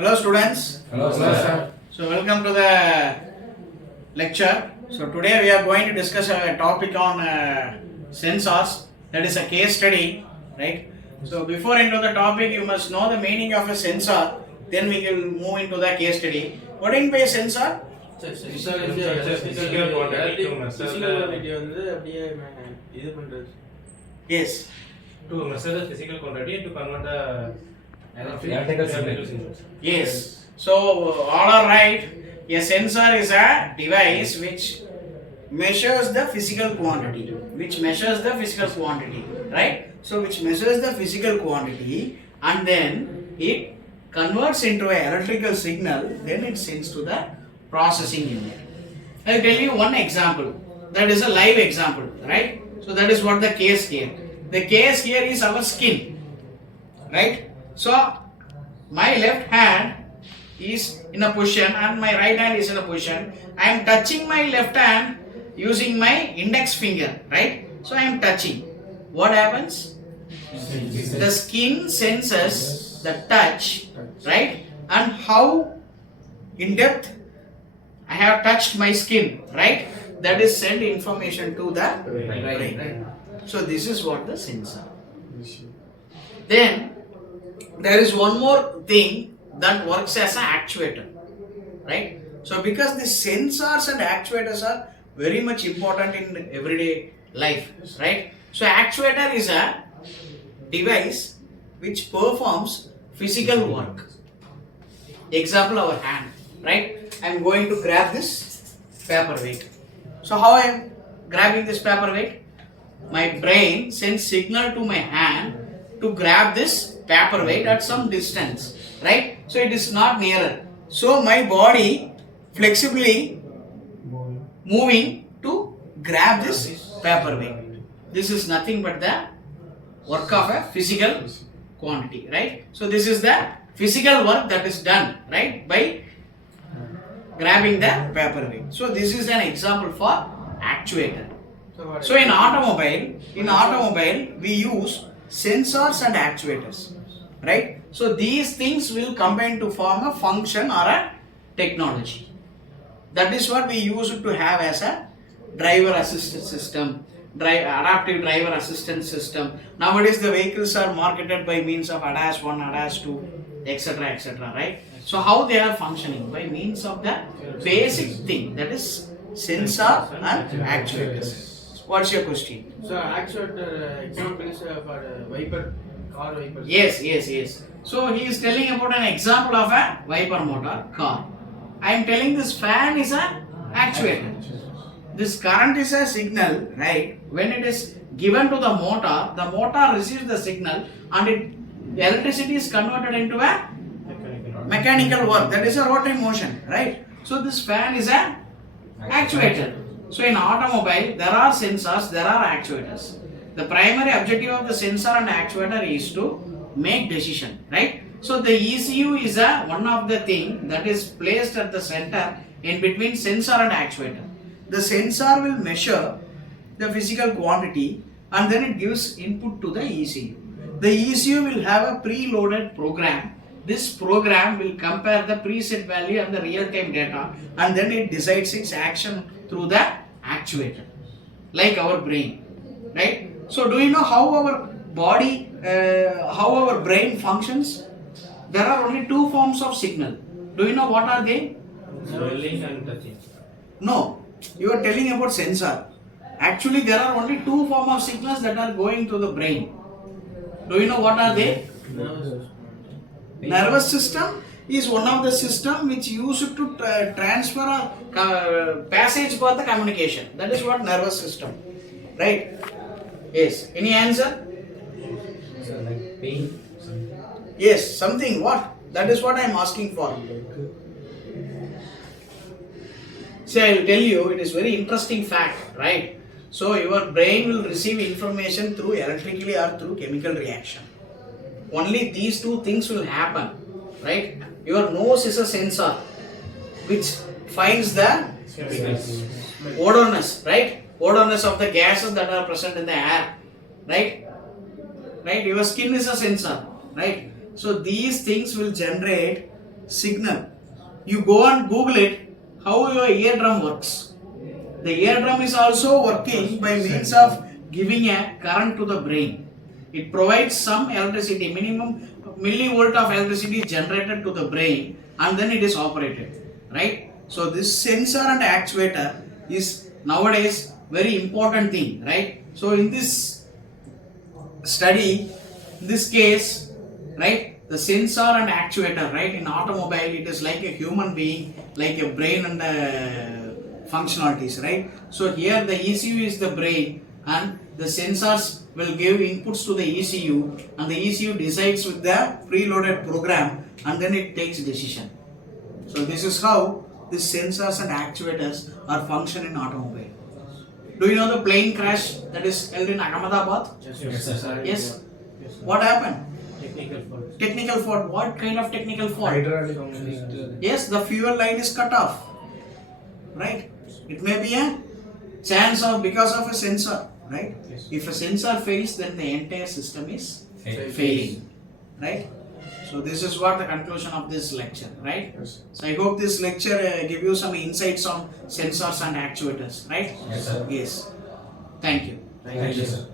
Hello students. Hello sir. So welcome to the lecture. So today we are going to discuss a topic on sensors. That is a case study, right? So before into the topic, you must know the meaning of a sensor. Then we will move into the case study. What do you mean by a sensor? Sensor is a physical quantity to measure the Yes. to measure the physical quantity and to convert the electrical signal. Yes. So all are right. A sensor is a device which measures the physical quantity. Right? So which measures the physical quantity and then it converts into an electrical signal. Then it sends to the processing unit. I'll tell you one example. That is a live example, right? So that is what the case here. The case here is our skin, right? So my left hand is in a position and my right hand is in a position. I am touching my left hand using my index finger, right? So I am touching. What happens? The skin senses the touch, right? And how in depth I have touched my skin, right? That is send information to the brain. So this is what the sensor. Then there is one more thing that works as an actuator, right? So because the sensors and actuators are very much important in everyday life, right? So actuator is a device which performs physical work. Example, our hand, right? I am going to grab this paperweight. So how I am grabbing this paperweight? My brain sends signal to my hand to grab this paperweight at some distance, right? So it is not nearer. So my body flexibly moving to grab this paperweight. This is nothing but the work of a physical quantity, right? So this is the physical work that is done, right, by grabbing the paperweight. So this is an example for actuator. So in automobile we use sensors and actuators, right? So these things will combine to form a function or a technology. That is what we use to have as a driver assistance system, adaptive driver assistance system. Nowadays the vehicles are marketed by means of ADAS 1, ADAS 2, etc., right? So how they are functioning? By means of the basic thing, that is sensor and actuators. What's your question? So actuator example is for wiper, car wiper. Yes. So he is telling about an example of a wiper motor car. I am telling this fan is a actuator. This current is a signal, right? When it is given to the motor receives the signal and the electricity is converted into a mechanical work. That is a rotary motion, right? So this fan is a actuator. So in automobile, there are sensors, there are actuators. The primary objective of the sensor and actuator is to make decision, right? So the ECU is one of the thing that is placed at the center in between sensor and actuator. The sensor will measure the physical quantity and then it gives input to the ECU. The ECU will have a preloaded program. This program will compare the preset value and the real-time data and then it decides its action through the actuator, like our brain, right? So do you know how our body, how our brain functions? There are only two forms of signal. Do you know what are they? Smelling and touching. No, you are telling about sensor. Actually, there are only two forms of signals that are going to the brain. Do you know what are they? Nervous system is one of the system which used to transfer passage for the communication. That is what nervous system, right? Yes. Any answer? Like pain. Yes. Something. What? That is what I am asking for. See, I will tell you. It is very interesting fact, right? So your brain will receive information through electrically or through chemical reaction. Only these two things will happen, right? Your nose is a sensor which finds the odorness, right? Odorness of the gases that are present in the air, right? Right? Your skin is a sensor, right? So these things will generate signal. You go and Google it, how your eardrum works. The eardrum is also working by means of giving a current to the brain. It provides some electricity, minimum millivolt of electricity is generated to the brain, and then it is operated, right? So this sensor and actuator is nowadays very important thing, right? So in this study, in this case, right, the sensor and actuator, right, in automobile it is like a human being, like a brain and functionalities, right? So here the ECU is the brain, and the sensors will give inputs to the ECU, and the ECU decides with the preloaded program, and then it takes decision. So this is how these sensors and actuators are function in automobile. Do you know the plane crash that is held in Ahmedabad? Yes, sir. Yes. What happened? Technical fault. Technical fault. What kind of technical fault? Hydraulic. Yes, the fuel line is cut off. Right? It may be a chance of because of a sensor. Right? Yes. If a sensor fails, then the entire system is Fail. failing. Right? So this is what the conclusion of this lecture. Right? Yes. So I hope this lecture give you some insights on sensors and actuators. Right? Yes, sir. Yes. Thank you. Thank you, sir.